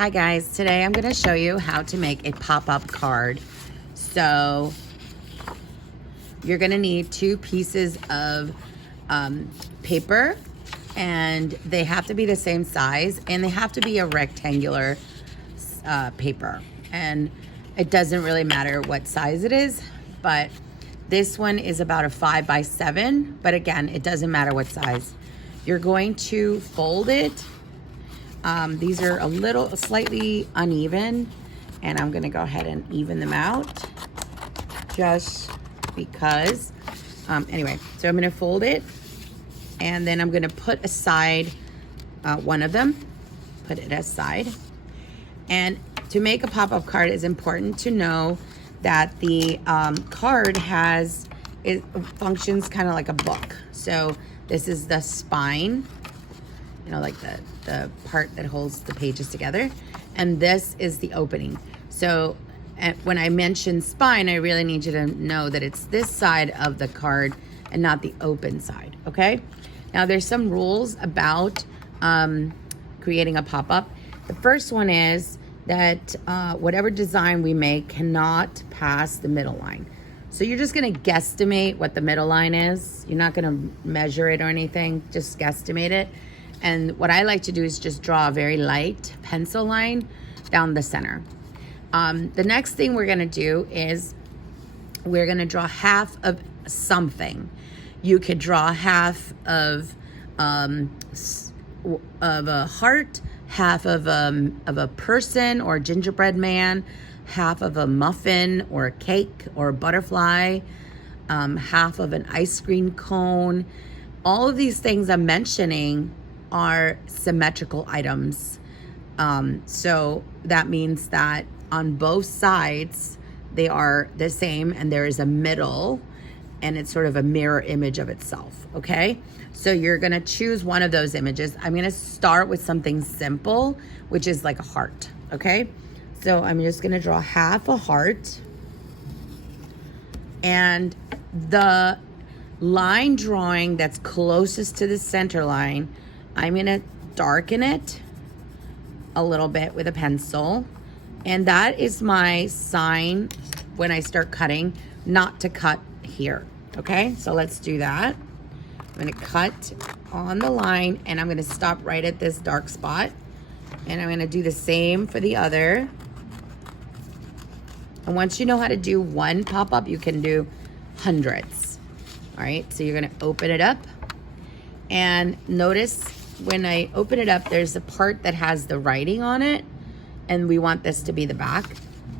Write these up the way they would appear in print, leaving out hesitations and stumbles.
Hi guys, today I'm going to show you how to make a pop-up card. So you're going to need 2 pieces of paper, and they have to be the same size, and they have to be a rectangular paper. And it doesn't really matter what size it is, but this one is about a 5x7, but again, it doesn't matter what size. You're going to fold it. These are slightly uneven, and I'm gonna go ahead and even them out just because. Anyway, so I'm gonna fold it, and then I'm gonna put aside one of them, put it aside. And to make a pop-up card, it's important to know that the card it functions kind of like a book. So this is the spine, you know, like the part that holds the pages together, and this is the opening. So when I mention spine, I really need you to know that it's this side of the card and not the open side, okay? Now there's some rules about creating a pop-up. The first one is that whatever design we make cannot pass the middle line. So you're just gonna guesstimate what the middle line is. You're not gonna measure it or anything, just guesstimate it. And what I like to do is just draw a very light pencil line down the center. The next thing we're gonna do is we're gonna draw half of something. You could draw half of a heart, half of a person or a gingerbread man, half of a muffin or a cake or a butterfly, half of an ice cream cone. All of these things I'm mentioning are symmetrical items. So that means that on both sides, they are the same, and there is a middle, and it's sort of a mirror image of itself, okay? So you're gonna choose one of those images. I'm gonna start with something simple, which is like a heart, okay? So I'm just gonna draw half a heart, and the line drawing that's closest to the center line, I'm gonna darken it a little bit with a pencil, and that is my sign when I start cutting, not to cut here, okay? So let's do that. I'm gonna cut on the line, and I'm gonna stop right at this dark spot, and I'm gonna do the same for the other. And once you know how to do one pop-up, you can do hundreds. All right, so you're gonna open it up, and notice when I open it up, there's a part that has the writing on it, and we want this to be the back,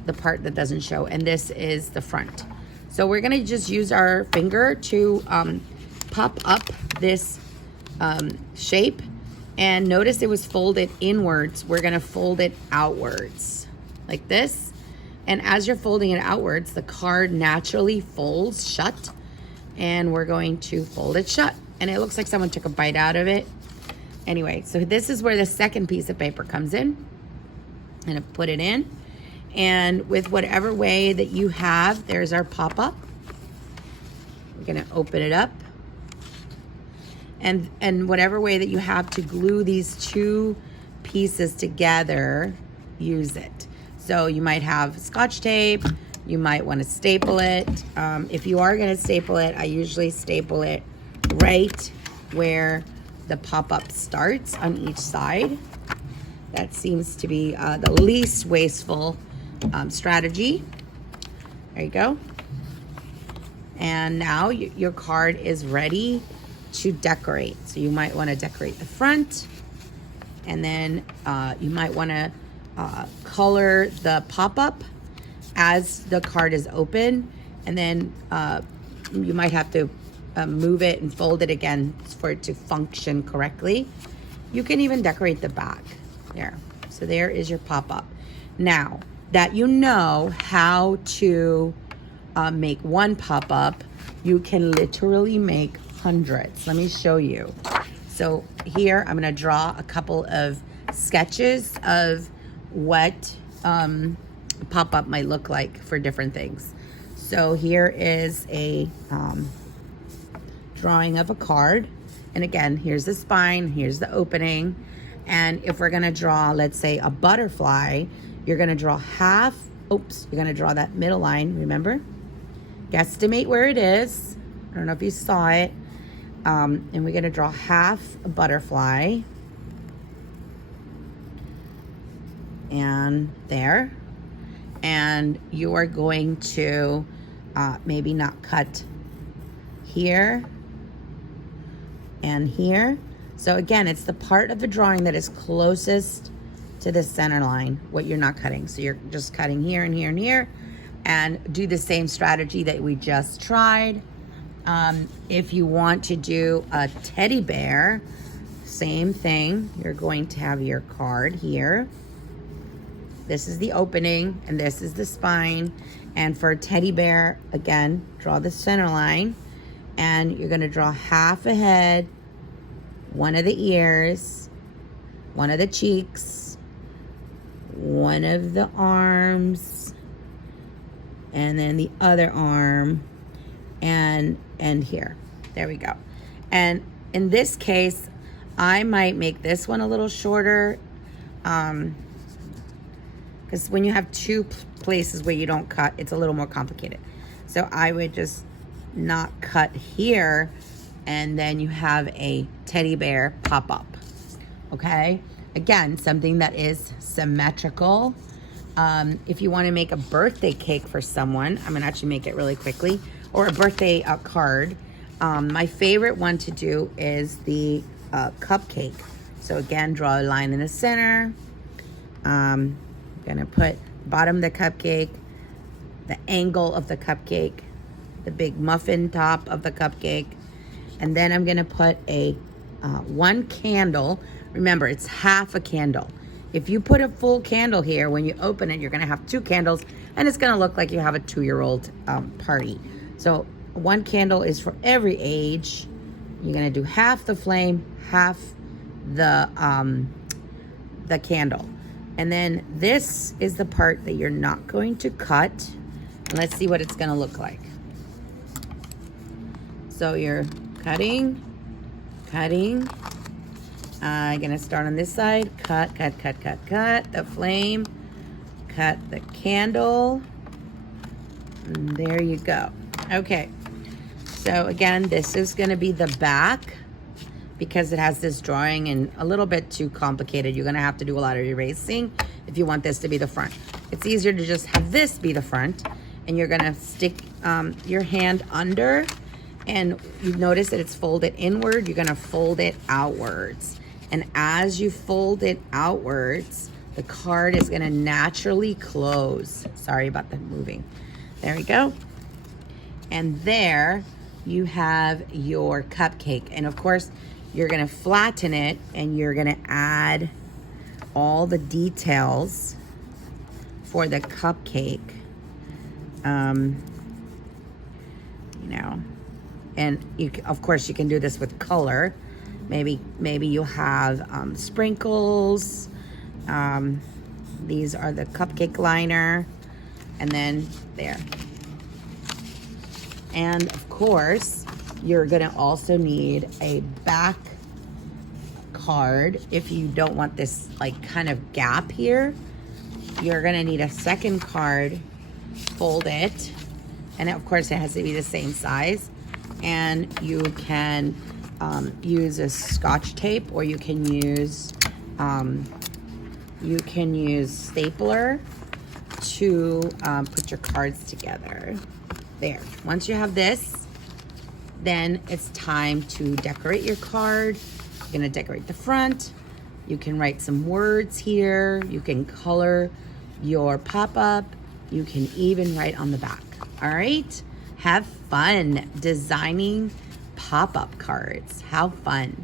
the part that doesn't show, and this is the front. So we're gonna just use our finger to pop up this shape, and notice it was folded inwards. We're gonna fold it outwards like this, and as you're folding it outwards, the card naturally folds shut, and we're going to fold it shut, and it looks like someone took a bite out of it. Anyway, so this is where the second piece of paper comes in. I'm gonna put it in, and with whatever way that you have, there's our pop-up. We're gonna open it up, and whatever way that you have to glue these 2 pieces together, use it. So you might have Scotch tape, you might want to staple it. If you are gonna staple it, I usually staple it right where the pop-up starts on each side. That seems to be the least wasteful strategy. There you go. And now your card is ready to decorate. So you might want to decorate the front, and then you might want to color the pop-up as the card is open, and then you might have to move it and fold it again for it to function correctly. You can even decorate the back there. So there is your pop-up. Now that you know how to make one pop-up, you can literally make hundreds. Let me show you. So here I'm gonna draw a couple of sketches of what pop-up might look like for different things. So here is a drawing of a card, and again, here's the spine, here's the opening, And if we're gonna draw, let's say, a butterfly, you're gonna draw half, oops, you're gonna draw that middle line, remember? Guesstimate where it is. I don't know if you saw it. And we're gonna draw half a butterfly. And there. And you are going to maybe not cut here and here. So again, it's the part of the drawing that is closest to the center line, what you're not cutting. So you're just cutting here and here and here, and do the same strategy that we just tried. If you want to do a teddy bear, same thing. You're going to have your card here. This is the opening and this is the spine. And for a teddy bear, again, draw the center line, and you're gonna draw half a head, one of the ears, one of the cheeks, one of the arms, and then the other arm, and here. There we go. And in this case, I might make this one a little shorter, because when you have two places where you don't cut, it's a little more complicated. So I would just not cut here, and then you have a teddy bear pop-up, okay? Again, something that is symmetrical. If you want to make a birthday cake for someone, I'm gonna actually make it really quickly, or a birthday card. My favorite one to do is the cupcake. So again, draw a line in the center. Gonna put bottom of the cupcake, the angle of the cupcake, the big muffin top of the cupcake, and then I'm gonna put a one candle. Remember, it's half a candle. If you put a full candle here, when you open it, you're gonna have two candles, and it's gonna look like you have a 2-year-old party. So one candle is for every age. You're gonna do half the flame, half the candle. And then this is the part that you're not going to cut. And let's see what it's gonna look like. So you're cutting. Gonna start on this side. Cut the flame. Cut the candle. And there you go. Okay. So again, this is gonna be the back, because it has this drawing and a little bit too complicated. You're gonna have to do a lot of erasing if you want this to be the front. It's easier to just have this be the front, and you're gonna stick your hand under, and you notice that it's folded inward. You're gonna fold it outwards. And as you fold it outwards, the card is gonna naturally close. Sorry about the moving. There we go. And there you have your cupcake. And of course, you're gonna flatten it, and you're gonna add all the details for the cupcake. You know, and you, of course, you can do this with color. Maybe you'll have sprinkles. These are the cupcake liner, and then there. And of course, you're gonna also need a back card. If you don't want this like kind of gap here, you're gonna need a second card, fold it, and of course it has to be the same size. And you can use a Scotch tape, or you can use stapler to put your cards together. There. Once you have this, then it's time to decorate your card. You're gonna decorate the front. You can write some words here. You can color your pop-up. You can even write on the back. All right? Have fun designing pop-up cards. How fun.